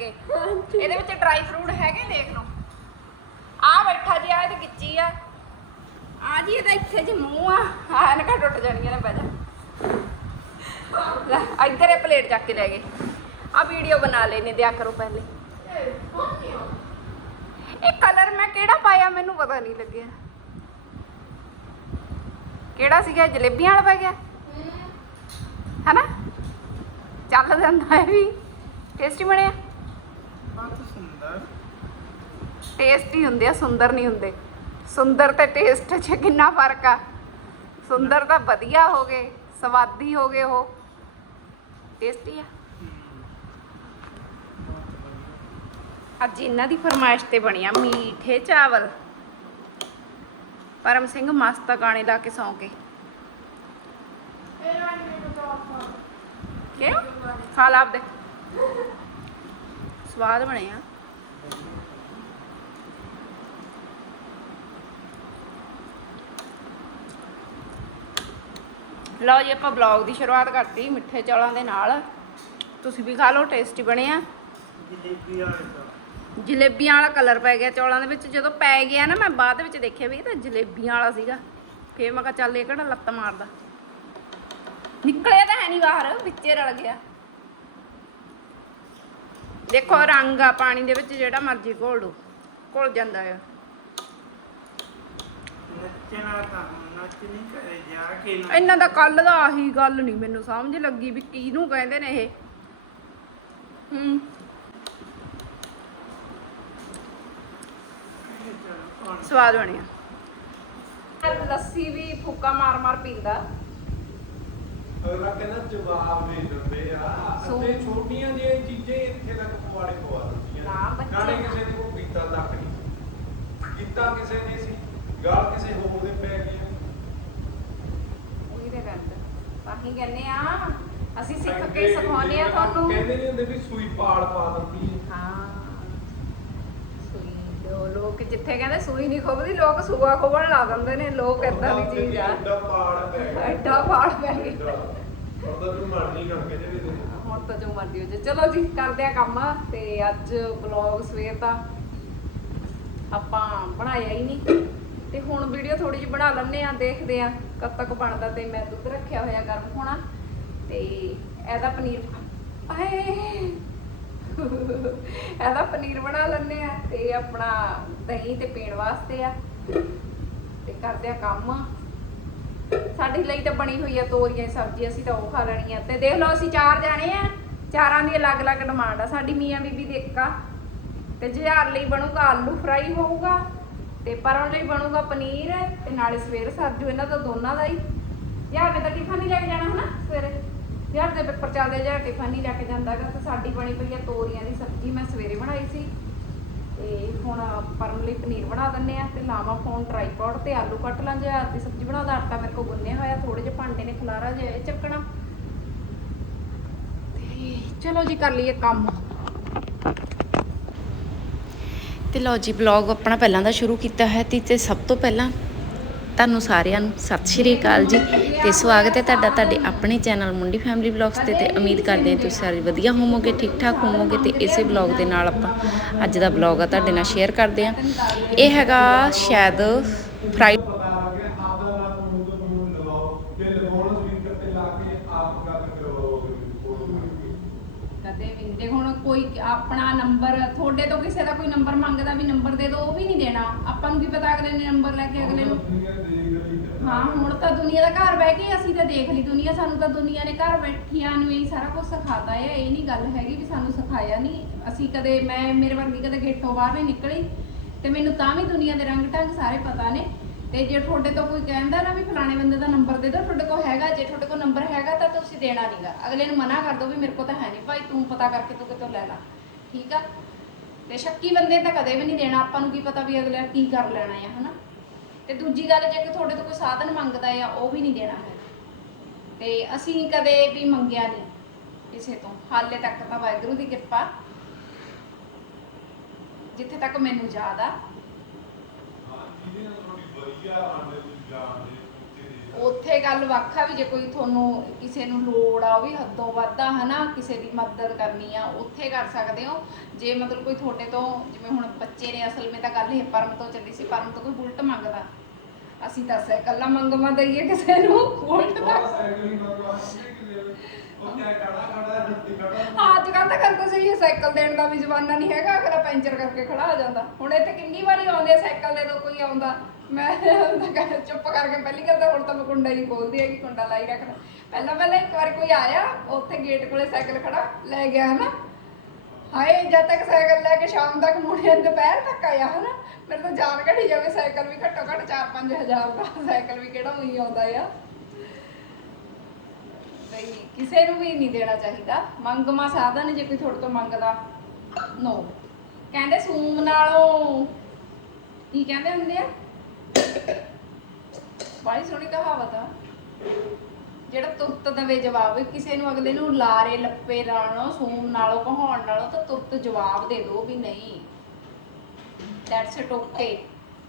ਵਰਗੇ ਇਹਦੇ ਵਿੱਚ ਡਰਾਈ ਫਰੂਟ ਹੈਗੇ ਦੇਖ ਲਓ। ਆ ਬੈਠਾ ਜੀ ਆ ਇਹਦੀ ਗਿੱਚੀ ਆ। ਆ ਜੀ ਇਹਦਾ ਇੱਥੇ ਜੀ ਮੂੰਹ ਆ। ਆ ਨਕਾ ਟੁੱਟ ਜਾਣੀਆਂ ਨੇ ਬੈਜਾ ਲੈ ਇੱਧਰ ਇਹ ਪਲੇਟ ਚੱਕ ਕੇ ਲੈ ਗਏ। ਆ ਵੀਡੀਓ ਬਣਾ ਲੈਣੇ ਦਿਆ ਕਰੋ ਪਹਿਲੇ। ਇਹ ਕਲਰ ਮੈਂ ਕਿਹੜਾ ਪਾਇਆ ਮੈਨੂੰ ਪਤਾ ਨਹੀਂ ਲੱਗਿਆ। ਕਿਹੜਾ ਸੀਗਾ ਜਲੇਬੀਆਂ ਵਾਲਾ ਪੈ ਗਿਆ? ਹੈਨਾ? ਚੱਲ ਜਾਂਦਾ ਹੈ ਵੀ। ਟੇਸਟੀ ਬਣਿਆ? ਬਹੁਤ ਸੁੰਦਰ। ਟੇਸਟੀ ਹੁੰਦੇ ਆ ਸੁੰਦਰ ਨਹੀਂ ਹੁੰਦੇ। ਸੁੰਦਰ ਤੇ ਟੇਸਟ 'ਚ ਕਿੰਨਾ ਫ਼ਰਕ ਆ? ਸੁੰਦਰ ਤਾਂ ਵਧੀਆ ਹੋ ਗਏ ਸਵਾਦੀ ਹੋ ਗਏ ਉਹ। ਟੇਸਟੀ ਆ। ਅੱਜ ਇਹਨਾਂ ਦੀ ਫਰਮਾਇਸ਼ ਤੇ ਬਣਿਆ ਮੀਠੇ ਚਾਵਲ। ਪਰਮ ਸਿੰਘ ਮਸਤ ਗਾਣੇ ਲਾ ਕੇ ਸੌਂ ਕੇ ਕਿਉਂ? ਖਾ ਲਾ ਆਪਦੇ। ਸਵਾਦ ਬਣੇ ਆ। ਲਓ ਜੀ, ਆਪਾਂ ਬਲੌਗ ਦੀ ਸ਼ੁਰੂਆਤ ਕਰਤੀ ਮਿੱਠੇ ਚੌਲਾਂ ਦੇ ਨਾਲ। ਤੁਸੀਂ ਵੀ ਖਾ ਲਓ ਟੇਸਟੀ ਬਣੇ ਆ। ਜਲੇਬੀਆਂ ਵਾਲਾ ਕਲਰ ਪੈ ਗਿਆ ਚੌਲਾਂ ਦੇ ਵਿੱਚ। ਜਦੋਂ ਪੈ ਗਿਆ ਨਾ, ਮੈਂ ਬਾਅਦ ਵਿੱਚ ਦੇਖਿਆ ਵੀ ਇਹ ਤਾਂ ਜਲੇਬੀਆਂ ਵਾਲਾ ਸੀਗਾ। ਫੇਰ ਮੈਂ ਕਿਹਾ ਚੱਲ ਇਹ ਕਿਹੜਾ ਲੱਤ ਮਾਰਦਾ। ਨਿਕਲਿਆ ਤਾਂ ਹੈ ਨਹੀਂ ਬਾਹਰ, ਵਿੱਚੇ ਰਲ ਗਿਆ। ਦੇਖੋ ਰੰਗ ਆ ਪਾਣੀ ਦੇ ਵਿੱਚ ਜਿਹੜਾ ਮਰਜ਼ੀ ਘੋਲ ਘੁਲ ਜਾਂਦਾ ਆ। ਨੱਚਣਾ ਤਾਂ ਨੱਚ ਨਹੀਂ ਕਰੇ ਜਾ ਕੇ ਨਾ। ਇਹਨਾਂ ਦਾ ਕੱਲ ਦਾ ਆਹੀ ਗੱਲ ਨਹੀਂ ਮੈਨੂੰ ਸਮਝ ਲੱਗੀ ਵੀ ਕਿਹਨੂੰ ਕਹਿੰਦੇ ਨੇ ਇਹ। ਹੂੰ। ਸਵਾਦ ਬਣਿਆ। ਲੱਸੀ ਵੀ ਫੂਕਾ ਮਾਰ ਮਾਰ ਪੀਂਦਾ। ਅਗਲਾ ਕਹਿੰਦਾ ਜਵਾਬ ਦੇ ਦਿੰਦੇ ਆ। ਸੋ- ਅਤੇ ਛੋਟੀਆਂ ਜਿਹੀਆਂ ਚੀਜ਼ਾਂ ਹੀ ਇੱਥੇ ਤੱਕ ਪਵਾੜੇ ਪਵਾ ਦਿੰਦੀਆਂ ਨਾ, ਬੱਚੇ ਨਾਲੇ ਨਾ। ਕਿਸੇ ਨੇ ਕੋਈ ਪੀਤਾ ਤੱਕ ਨਹੀਂ। ਕੀਤਾ ਕਿਸੇ ਨੇ ਸੀ ਗਾਲ ਕਿਸੇ ਹੋਰ ਦੇ ਪੈ ਗਈ ਉਹੀ ਤੇ ਗੱਲ ਤਾਂ ਹੀ ਕਹਿੰਦੇ ਆ ਅਸੀਂ ਸਿੱਖ ਕੇ ਸਿਖਾਉਂਦੇ ਆ ਤੁਹਾਨੂੰ। ਕਹਿੰਦੇ ਨਹੀਂ ਹੁੰਦੇ ਵੀ ਸੂਈ ਪਾੜ ਪਾ ਦਿੰਦੀ ਹੈ ਲੋਕ ਜਿੱਥੇ ਕਹਿੰਦੇ ਸੂਈ ਨਹੀਂ ਖੋਬਦੀ ਲੋਕ ਸੂਆ ਖੋਬਣ ਲਾ ਦਿੰਦੇ ਨੇ ਲੋਕ ਏਦਾਂ ਦੀ ਚੀਜ਼ ਆ। ਐਡਾ ਪਾੜ ਪੈ ਗਿਆ। ਐਡਾ ਪਾੜ ਪੈ ਗਿਆ। ਹੁਣ ਤਾਂ ਤੂੰ ਮਰਨੀ ਕਰਕੇ ਜੇ ਵੀ ਹੁਣ ਤਾਂ ਜੋ ਮਰਦੀ ਹੋ ਜੇ ਚਲੋ ਜੀ ਕਰਦੇ ਆ ਕੰਮ। ਤੇ ਅੱਜ ਵਲੌਗ ਸਵੇਰ ਦਾ ਆਪਾਂ ਬਣਾਇਆ ਹੀ ਨਹੀਂ। ਤੇ ਹੁਣ ਵੀਡੀਓ ਥੋੜੀ ਜਿਹੀ ਬਣਾ ਲੈਣੇ ਆ ਦੇਖਦੇ ਆ ਕਦ ਤੱਕ ਬਣਦਾ ਤੇ ਮੈਂ ਦੁੱਧ ਰੱਖਿਆ ਹੋਇਆ ਗਰਮ ਹੋਣਾ। ਤੇ ਇਹਦਾ ਪਨੀਰ ਆਏ ਇਹਦਾ ਪਨੀਰ ਬਣਾ ਲੈਣੇ ਆ ਤੇ ਆਪਣਾ ਦਹੀਂ ਤੇ ਪੀਣ ਵਾਸਤੇ ਆ। ਤੇ ਕਰਦੇ ਆ ਕੰਮ। ਸਾਡੇ ਲਈ ਤਾਂ ਬਣੀ ਹੋਈ ਆ ਤੋਰੀਆਂ ਦੀ ਸਬਜ਼ੀ, ਅਸੀਂ ਤਾਂ ਉਹ ਖਾ ਲੈਣੀ ਆ ਤੇ ਦੇਖ ਲਓ, ਅਸੀਂ ਚਾਰ ਜਾਣੇ ਆ। ਚਾਰਾਂ ਦੀ ਅਲੱਗ-ਅਲੱਗ ਡਿਮਾਂਡ ਆ। ਸਾਡੀ ਮੀਆਂ ਬੀਬੀ ਦੇ ਇੱਕ ਆ। ਤੇ ਜੁਝਾਰ ਲਈ ਬਣੂਗਾ, ਆਲੂ ਫਰਾਈ ਹੋਊਗਾ, ਤੇ ਪਰਮ ਲਈ ਬਣੂਗਾ ਪਨੀਰ, ਤੇ ਨਾਲੇ ਸਵੇਰ ਸਰਜੂ, ਇਹਨਾਂ ਦਾ ਦੋਨਾਂ ਦਾ ਹੀ। ਯਾਰ, ਮੈਂ ਤਾਂ ਟਿਫਨ ਨਹੀਂ ਲੈ ਕੇ ਜਾਣਾ ਹਨਾ ਸਵੇਰੇ। ਯਾਰ ਦੇ ਪੇਪਰ ਚੱਲਦੇ ਜਾਂ ਟਿਫਨ ਨਹੀਂ ਲੈ ਕੇ ਜਾਂਦਾਗਾ ਤੇ ਸਾਡੀ ਬਣੀ ਪਈ ਆ ਤੋਰੀਆਂ ਦੀ ਸਬਜ਼ੀ, ਮੈਂ ਸਵੇਰੇ ਬਣਾਈ ਸੀ। ਤੇ ਹੁਣ ਪਰਮ ਲਈ ਪਨੀਰ ਬਣਾ ਦਿੰਨੇ ਆ, ਤੇ ਲਾਵਾਂ ਫੋਨ ਟ੍ਰਾਈਪੋਡ ਤੇ ਆਲੂ ਕੱਟ ਲਾਂ ਜੇ ਦੀ ਸਬਜ਼ੀ ਬਣਾਉਂਦਾ, ਆਟਾ ਮੇਰੇ ਕੋਲ ਗੁੰਨਿਆ ਹੋਇਆ ਥੋੜੇ ਜਿਹੇ ਭਾਂਡੇ ਨੇ ਖਲਾਰਾ ਜਿਹਾ ਇਹ ਚੱਕਣਾ। ਤੇ ਚਲੋ ਜੀ ਕਰ ਲਈਏ ਕੰਮ। ਤੇ ਲਓ ਜੀ ਬਲੌਗ ਆਪਣਾ ਪਹਿਲਾਂ ਦਾ ਸ਼ੁਰੂ ਕੀਤਾ ਹੈ ਤੇ ਤੇ ਸਭ ਤੋਂ ਪਹਿਲਾਂ ਤੁਹਾਨੂੰ ਸਾਰਿਆਂ ਨੂੰ ਸਤਿ ਸ਼੍ਰੀ ਅਕਾਲ ਜੀ। ਤੇ ਸਵਾਗਤ ਹੈ ਤੁਹਾਡਾ ਤੁਹਾਡੇ ਆਪਣੇ ਚੈਨਲ ਮੁੰਡੀ ਫੈਮਿਲੀ ਬਲੌਗਸ ਤੇ ਤੇ ਉਮੀਦ ਕਰਦੇ ਹਾਂ ਤੁਸੀਂ ਸਾਰੇ ਵਧੀਆ ਹੋਵੋਗੇ ਠੀਕ ਠਾਕ ਹੋਵੋਗੇ ਤੇ ਇਸੇ ਬਲੌਗ ਦੇ ਨਾਲ ਆਪਾਂ ਅੱਜ ਦਾ ਬਲੌਗ ਆ ਤੁਹਾਡੇ ਨਾਲ ਸ਼ੇਅਰ ਕਰਦੇ ਹਾਂ। ਇਹ ਹੈਗਾ ਸ਼ਾਇਦ ਫਰਾਈ ਤੇ ਕਦੇ ਹੁਣ ਕੋਈ ਆਪਣਾ ਨੰਬਰ, ਤੁਹਾਡੇ ਤੋਂ ਕਿਸੇ ਦਾ ਕੋਈ ਨੰਬਰ ਮੰਗਦਾ ਵੀ ਨੰਬਰ ਦੇ ਦਿਓ, ਉਹ ਵੀ ਨਹੀਂ ਦੇਣਾ। ਆਪਾਂ ਨੂੰ ਵੀ ਪਤਾ ਅਗਲੇ ਨੇ ਨੰਬਰ ਲੈ ਕੇ ਅਗਲੇ ਨੂੰ ਹਾਂ, ਹੁਣ ਤਾਂ ਦੁਨੀਆ ਦਾ ਘਰ ਬਹਿ ਕੇ ਅਸੀਂ ਤਾਂ ਦੇਖ ਲਈ ਦੁਨੀਆ, ਸਾਨੂੰ ਤਾਂ ਦੁਨੀਆ ਨੇ ਘਰ ਬੈਠੀਆਂ ਨੂੰ ਹੀ ਸਾਰਾ ਕੁਝ ਸਿਖਾਤਾ ਹੈ ਇਹ ਨਹੀਂ ਗੱਲ ਹੈਗੀ ਵੀ ਸਾਨੂੰ ਸਿਖਾਇਆ ਨਹੀਂ। ਅਸੀਂ ਕਦੇ, ਮੈਂ, ਮੇਰੇ ਵਰਗੀ ਕਦੇ ਗੇਟੋਂ ਬਾਹਰ ਨਹੀਂ ਨਿਕਲੀ ਤੇ ਮੈਨੂੰ ਤਾਂ ਵੀ ਦੁਨੀਆ ਦੇ ਰੰਗ ਢੰਗ ਸਾਰੇ ਪਤਾ ਨੇ। ਤੇ ਜੇ ਤੁਹਾਡੇ ਤੋਂ ਕੋਈ ਕਹਿੰਦਾ ਨਾ ਵੀ ਫਲਾਣੇ ਬੰਦੇ ਦਾ ਨੰਬਰ ਦੇ ਦਿਓ, ਤੁਹਾਡੇ ਕੋਲ ਹੈਗਾ, ਜੇ ਤੁਹਾਡੇ ਕੋਲ ਨੰਬਰ ਹੈਗਾ ਤਾਂ ਤੁਸੀਂ ਦੇਣਾ ਨਹੀਂਗਾ ਅਗਲੇ ਨੂੰ ਮਨਾ ਕਰ ਦਿਓ ਵੀ ਮੇਰੇ ਕੋਲ ਤਾਂ ਹੈ ਨਹੀਂ ਭਾਈ, ਤੂੰ ਪਤਾ ਕਰਕੇ ਤੂੰ ਕਿਤੋਂ ਲੈ ਲੈ। ਠੀਕ ਆ? ਤੇ ਸ਼ੱਕੀ ਬੰਦੇ ਤਾਂ ਕਦੇ ਵੀ ਨਹੀਂ ਦੇਣਾ, ਆਪਾਂ ਨੂੰ ਕੀ ਪਤਾ ਵੀ ਅਗਲਾ ਕੀ ਕਰ ਲੈਣਾ ਆ, ਹਨਾ? ਤੇ ਦੂਜੀ ਗੱਲ ਜੇ ਕਿ ਤੁਹਾਡੇ ਤੋਂ ਕੋਈ ਸਾਧਨ ਮੰਗਦਾ ਆ, ਉਹ ਵੀ ਨਹੀਂ ਦੇਣਾ ਹੈ ਤੇ ਅਸੀਂ ਕਦੇ ਵੀ ਮੰਗਿਆ ਨਹੀਂ ਕਿਸੇ ਤੋਂ। ਹਾਲੇ ਤੱਕ ਤਾਂ ਵਾਹਿਗੁਰੂ ਦੀ ਕਿਰਪਾ ਜਿੱਥੇ ਤੱਕ ਮੈਨੂੰ ਯਾਦ ਆ। ਉੱਥੇ ਗੱਲ ਵੱਖਾ ਵੀ ਜੇ ਕੋਈ ਤੁਹਾਨੂੰ ਕਿਸੇ ਨੂੰ ਲੋੜ ਆ, ਉਹ ਵੀ ਹੱਦੋਂ ਵੱਧ ਆ, ਹਨਾ, ਕਿਸੇ ਦੀ ਮਦਦ ਕਰਨੀ ਆ, ਉੱਥੇ ਕਰ ਸਕਦੇ ਹੋ। ਜੇ ਮਤਲਬ ਕੋਈ ਤੁਹਾਡੇ ਤੋਂ, ਜਿਵੇਂ ਹੁਣ ਬੱਚੇ ਨੇ, ਅਸਲ ਵਿੱਚ ਤਾਂ ਗੱਲ ਇਹ ਪਰਮ ਤੋਂ ਚੱਲੀ ਸੀ, ਪਰਮ ਤੋਂ ਕੋਈ ਬੁਲਟ ਮੰਗਦਾ। ਅਸੀਂ ਤਾਂ ਸਾਈਕਲਾਂ ਮੰਗਵਾ ਦਈਏ ਕਿਸੇ ਨੂੰ। ਬੁਲਟ ਦਾ ਹੀ ਕਿ ਅੱਜ ਕੱਲ੍ਹ ਤਾਂ ਕਰਦੇ ਸਹੀ ਹੈ ਸਾਈਕਲ ਦੇਣ ਦਾ ਵੀ ਜ਼ਮਾਨਾ ਨਹੀਂ ਹੈਗਾ ਅਗਲਾ ਪੈਂਚਰ ਕਰਕੇ ਖੜਾ ਹੋ ਜਾਂਦਾ। ਹੁਣ ਇੱਥੇ ਕਿੰਨੀ ਵਾਰੀ ਆਉਂਦੇ ਆ ਸਾਈਕਲ ਦੇ ਦੋ ਕੋਈ ਆਉਂਦਾ। ਮੈਂ ਤਾਂ ਚੁੱਪ ਕਰਕੇ ਪਹਿਲੀ ਗੱਲ ਤਾਂ ਹੁਣ ਤਾਂ ਮੈਂ ਕੁੰਡਾ ਹੀ ਖੋਲਦੀ ਹੈਗੀ ਕੁੰਡਾ ਲਾਈ ਰੱਖਦਾ ਪਹਿਲਾਂ ਪਹਿਲਾਂ ਇੱਕ ਵਾਰ ਕੋਈ ਆਇਆ ਉੱਥੇ ਗੇਟ ਕੋਲੇ ਸਾਈਕਲ ਖੜਾ ਲੈ ਗਿਆ ਹਨਾ? ਹਾਏ, ਜਦ ਤੱਕ ਸਾਈਕਲ ਲੈ ਕੇ ਸ਼ਾਮ ਤੱਕ ਮੁੜਿਆ ਦੁਪਹਿਰ ਤੱਕ ਆਇਆ ਹਨਾ ਮੇਰੇ ਤਾਂ ਜਾਨ ਘਟੀ ਜਾਵੇ ਸਾਈਕਲ ਵੀ, ਘੱਟੋ ਘੱਟ 4-5 ਦਾ ਸਾਈਕਲ ਵੀ ਕਿਹੜਾ ਉਹੀ ਆਉਂਦਾ ਆ। ਬਈ, ਕਿਸੇ ਨੂੰ ਵੀ ਨਹੀਂ ਦੇਣਾ ਚਾਹੀਦਾ। ਮੰਗਮਾ ਸਾਧਨ ਜੇ ਕੋਈ ਤੁਹਾਡੇ ਤੋਂ ਮੰਗਦਾ, ਨੋ। ਕਹਿੰਦੇ ਸੂਮ ਨਾਲੋਂ, ਕੀ ਕਹਿੰਦੇ ਹੁੰਦੇ ਆ? ਬੜੀ ਸੋਹਣੀ ਕਹਾਵਤ ਆ। ਜਿਹੜਾ ਤੁਰਤ ਦਵੇ ਜਵਾਬ ਕਿਸੇ ਨੂੰ ਅਗਲੇ ਨੂੰ ਲਾਰੇ, ਲੱਪੇ ਨਾਲੋਂ ਸੂਮ ਨਾਲੋਂ, ਕਹਾਉਣ ਨਾਲੋਂ ਤਾਂ ਤੁਰਤ ਜਵਾਬ ਦੇ ਦਿਓ ਵੀ ਨਹੀਂ। ਦੈਟਸ ਇਟ ਓਕੇ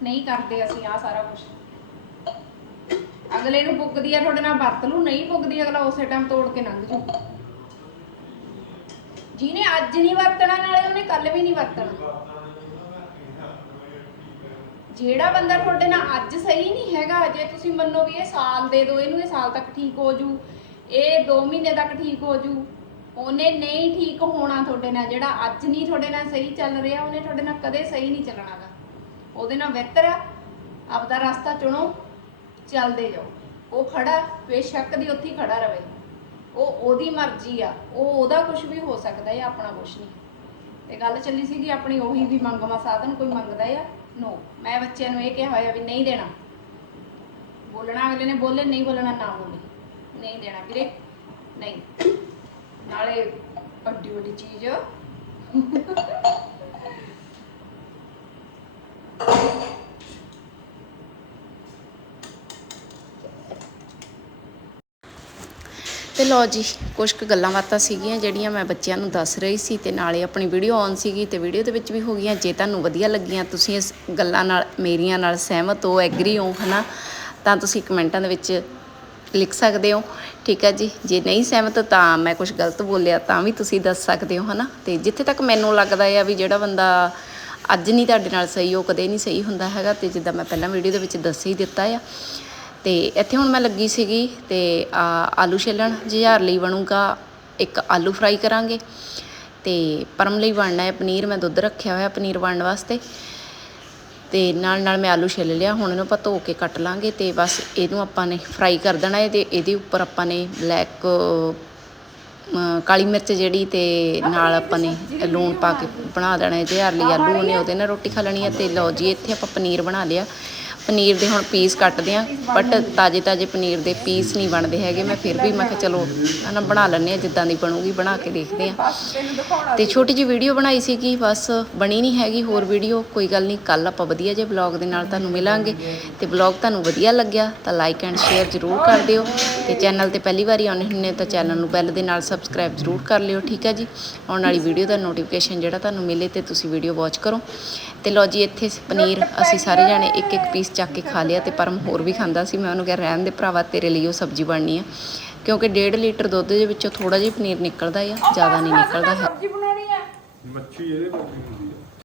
ਨਹੀਂ ਕਰਦੇ ਅਸੀਂ ਆ ਸਾਰਾ ਕੁਝ ਅਗਲੇ ਨੂੰ ਪੁੱਗਦੀ ਆ, ਤੁਹਾਡੇ ਨਾਲ ਵਰਤ ਲੂ ਨਹੀਂ ਪੁੱਗਦੀ ਅਗਲਾ ਉਸੇ ਟਾਈਮ ਤੋੜ ਕੇ ਲੰਘ ਜੂ। ਜਿਹਨੇ ਅੱਜ ਨਹੀਂ ਵਰਤਣਾ, ਨਾਲੇ ਉਹਨੇ ਕੱਲ ਵੀ ਨਹੀਂ ਵਰਤਣਾ। ਜਿਹੜਾ ਬੰਦਾ ਤੁਹਾਡੇ ਨਾਲ ਅੱਜ ਸਹੀ ਨਹੀਂ ਹੈਗਾ, ਜੇ ਤੁਸੀਂ ਮੰਨੋ ਵੀ ਇਹ ਸਾਲ ਦੇ ਦਿਓ ਇਹਨੂੰ ਇਹ ਸਾਲ ਤੱਕ ਠੀਕ ਹੋ ਜੂ, ਇਹ 2 ਮਹੀਨੇ ਤੱਕ ਠੀਕ ਹੋ ਜੂ, ਉਹਨੇ ਨਹੀਂ ਠੀਕ ਹੋਣਾ ਤੁਹਾਡੇ ਨਾਲ, ਜਿਹੜਾ ਅੱਜ ਨਹੀਂ ਤੁਹਾਡੇ ਨਾਲ ਸਹੀ ਚੱਲ ਰਿਹਾ, ਉਹਨੇ ਤੁਹਾਡੇ ਨਾਲ ਕਦੇ ਸਹੀ ਨਹੀਂ ਚੱਲਣਾਗਾ ਉਹਦੇ ਨਾਲ ਬਿਹਤਰ ਆ, ਆਪਦਾ ਰਸਤਾ ਚੁਣੋ, ਚੱਲਦੇ ਜਾਓ। ਉਹ ਖੜਾ, ਬੇਸ਼ੱਕ ਦੀ ਉੱਥੇ ਖੜਾ ਰਵੇ। ਉਹ ਉਹਦੀ ਮਰਜ਼ੀ ਆ, ਉਹ ਉਹਦਾ ਕੁਝ ਵੀ ਹੋ ਸਕਦਾ ਹੈ ਆਪਣਾ ਕੁਝ ਨਹੀਂ। ਤੇ ਗੱਲ ਚੱਲੀ ਸੀਗੀ ਆਪਣੀ, ਉਹੀ ਵੀ ਮੰਗਵਾ ਸਾਧਨ ਕੋਈ ਮੰਗਦਾ ਆ? ਨੋ ਮੈਂ ਬੱਚਿਆਂ ਨੂੰ ਇਹ ਕਿਹਾ ਹੋਇਆ ਵੀ ਨਹੀਂ ਦੇਣਾ। ਬੋਲਣਾ, ਅਗਲੇ ਨੇ ਬੋਲੇ, ਨਹੀਂ ਬੋਲਣਾ ਨਾ ਬੋਲੇ। ਨਹੀਂ ਦੇਣਾ ਵੀਰੇ, ਨਹੀਂ। ਨਾਲੇ ਵੱਡੀ ਵੱਡੀ ਚੀਜ਼। ਤੇ ਲੋ ਜੀ ਕੁਝ ਕੁ ਗੱਲਾਂ ਬਾਤਾਂ ਸੀਗੀਆਂ ਜਿਹੜੀਆਂ ਮੈਂ ਬੱਚਿਆਂ ਨੂੰ ਦੱਸ ਰਹੀ ਸੀ ਤੇ ਨਾਲੇ ਆਪਣੀ ਵੀਡੀਓ ਔਨ ਸੀਗੀ ਤੇ ਵੀਡੀਓ ਦੇ ਵਿੱਚ ਵੀ ਹੋ ਗਈਆਂ। ਜੇ ਤੁਹਾਨੂੰ ਵਧੀਆ ਲੱਗੀਆਂ, ਤੁਸੀਂ ਇਸ ਗੱਲਾਂ ਨਾਲ, ਮੇਰੀਆਂ ਨਾਲ ਸਹਿਮਤ ਹੋ ਐਗਰੀ ਹੋ, ਹਨਾ, ਤਾਂ ਤੁਸੀਂ ਕਮੈਂਟਾਂ ਦੇ ਵਿੱਚ ਲਿਖ ਸਕਦੇ ਹੋ। ਠੀਕ ਹੈ ਜੀ, ਜੇ ਨਹੀਂ ਸਹਿਮਤ, ਤਾਂ ਮੈਂ ਕੁਝ ਗਲਤ ਬੋਲਿਆ, ਤਾਂ ਵੀ ਤੁਸੀਂ ਦੱਸ ਸਕਦੇ ਹੋ, ਹਨਾ। ਤੇ ਜਿੱਥੇ ਤੱਕ ਮੈਨੂੰ ਲੱਗਦਾ ਆ ਵੀ ਜਿਹੜਾ ਬੰਦਾ ਅੱਜ ਨਹੀਂ ਤੁਹਾਡੇ ਨਾਲ ਸਹੀ, ਉਹ ਕਦੇ ਨਹੀਂ ਸਹੀ ਹੁੰਦਾ ਹੈਗਾ। ਤੇ ਜਿੱਦਾਂ ਮੈਂ ਪਹਿਲਾਂ ਵੀਡੀਓ ਦੇ ਵਿੱਚ ਦੱਸ ਹੀ ਦਿੱਤਾ ਆ। ਤੇ ਇੱਥੇ ਹੁਣ ਮੈਂ ਲੱਗੀ ਸੀਗੀ ਤੇ ਆਲੂ ਛਿੱਲਣ ਜੁਝਾਰ ਲਈ ਬਣੂਗਾ, ਇੱਕ ਆਲੂ ਫਰਾਈ ਕਰਾਂਗੇ। ਤੇ ਪਰਮ ਲਈ ਬਣਨਾ ਹੈ ਪਨੀਰ, ਮੈਂ ਦੁੱਧ ਰੱਖਿਆ ਹੋਇਆ ਪਨੀਰ ਬਣਨ ਵਾਸਤੇ। ਤੇ ਨਾਲ ਨਾਲ ਮੈਂ ਆਲੂ ਛਿੱਲ ਲਿਆ, ਹੁਣ ਇਹਨੂੰ ਆਪਾਂ ਧੋ ਕੇ ਕੱਟ ਲਾਂਗੇ ਤੇ ਬਸ ਇਹਨੂੰ ਆਪਾਂ ਨੇ ਫਰਾਈ ਕਰ ਦੇਣਾ ਹੈ ਤੇ ਇਹਦੇ ਉੱਪਰ ਆਪਾਂ ਨੇ ਬਲੈਕ ਕਾਲੀ ਮਿਰਚ ਜਿਹੜੀ ਤੇ ਨਾਲ ਆਪਾਂ ਨੇ ਲੂਣ ਪਾ ਕੇ ਬਣਾ ਦੇਣਾ ਹੈ ਹਰ ਲਈ ਆਲੂ ਨੇ ਉਹਦੇ ਨਾਲ ਰੋਟੀ ਖਾ ਲੈਣੀ ਹੈ ਤੇ ਲਓ ਜੀ, ਇੱਥੇ ਆਪਾਂ ਪਨੀਰ ਬਣਾ ਲਿਆ। ਪਨੀਰ ਦੇ ਹੁਣ ਪੀਸ ਕੱਟਦੇ ਆ ਬਟ ਤਾਜੇ ਤਾਜੇ ਪਨੀਰ ਦੇ ਪੀਸ ਨਹੀਂ ਬਣਦੇ ਹੈਗੇ। ਮੈਂ ਫਿਰ ਵੀ ਮੈਂ ਕਿਹਾ ਚਲੋ ਹਨਾ ਬਣਾ ਲੈਂਦੇ ਆ ਜਿੱਦਾਂ ਦੀ ਬਣੂਗੀ ਬਣਾ ਕੇ ਦੇਖਦੇ ਆ ਬਸ ਤੇ ਛੋਟੀ ਜਿਹੀ ਵੀਡੀਓ ਬਣਾਈ ਸੀਗੀ, ਬਸ ਬਣੀ ਨਹੀਂ ਹੈਗੀ ਹੋਰ ਵੀਡੀਓ। ਕੋਈ ਗੱਲ ਨਹੀਂ ਕੱਲ ਆਪਾਂ ਵਧੀਆ ਜਿਹੇ ਬਲੌਗ ਦੇ ਨਾਲ ਤੁਹਾਨੂੰ ਮਿਲਾਂਗੇ। ਤੇ ਬਲੌਗ ਤੁਹਾਨੂੰ ਵਧੀਆ ਲੱਗਿਆ ਤਾਂ ਲਾਈਕ ਐਂਡ ਸ਼ੇਅਰ ਜ਼ਰੂਰ ਕਰ ਦਿਓ। ਤੇ ਚੈਨਲ ਤੇ ਪਹਿਲੀ ਵਾਰੀ ਆਉਣੇ ਹੁੰਨੇ ਤਾਂ ਚੈਨਲ ਨੂੰ ਬੈਲ ਦੇ ਨਾਲ ਸਬਸਕ੍ਰਾਈਬ ਜ਼ਰੂਰ ਕਰ ਲਿਓ, ਠੀਕ ਹੈ ਜੀ? ਆਉਣ ਵਾਲੀ ਵੀਡੀਓ ਦਾ ਨੋਟੀਫਿਕੇਸ਼ਨ ਜਿਹੜਾ ਤੁਹਾਨੂੰ ਮਿਲੇ ਤੇ ਤੁਸੀਂ ਵੀਡੀਓ ਵਾਚ ਕਰੋ। ਤੇ ਲਓ ਜੀ, ਇੱਥੇ ਪਨੀਰ ਅਸੀਂ ਸਾਰੇ ਜਾਣੇ ਇੱਕ ਇੱਕ ਪੀਸ ਚੱਕ ਕੇ ਖਾ ਲਿਆ ਤੇ ਪਰਮ ਹੋਰ ਵੀ ਖਾਂਦਾ ਸੀ। ਮੈਂ ਉਹਨੂੰ ਕਿਹਾ ਰਹਿਣ ਦੇ ਭਰਾਵਾ ਤੇਰੇ ਲਈ ਉਹ ਸਬਜ਼ੀ ਬਣਨੀ ਆ। ਕਿਉਂਕਿ 1.5 ਲੀਟਰ ਦੁੱਧ ਦੇ ਵਿੱਚੋਂ ਥੋੜਾ ਜਿਹਾ ਪਨੀਰ ਨਿਕਲਦਾ ਆ ਜ਼ਿਆਦਾ ਨਹੀਂ ਨਿਕਲਦਾ ਹੈ। ਮੱਛੀ ਇਹਦੇ ਕੋਲ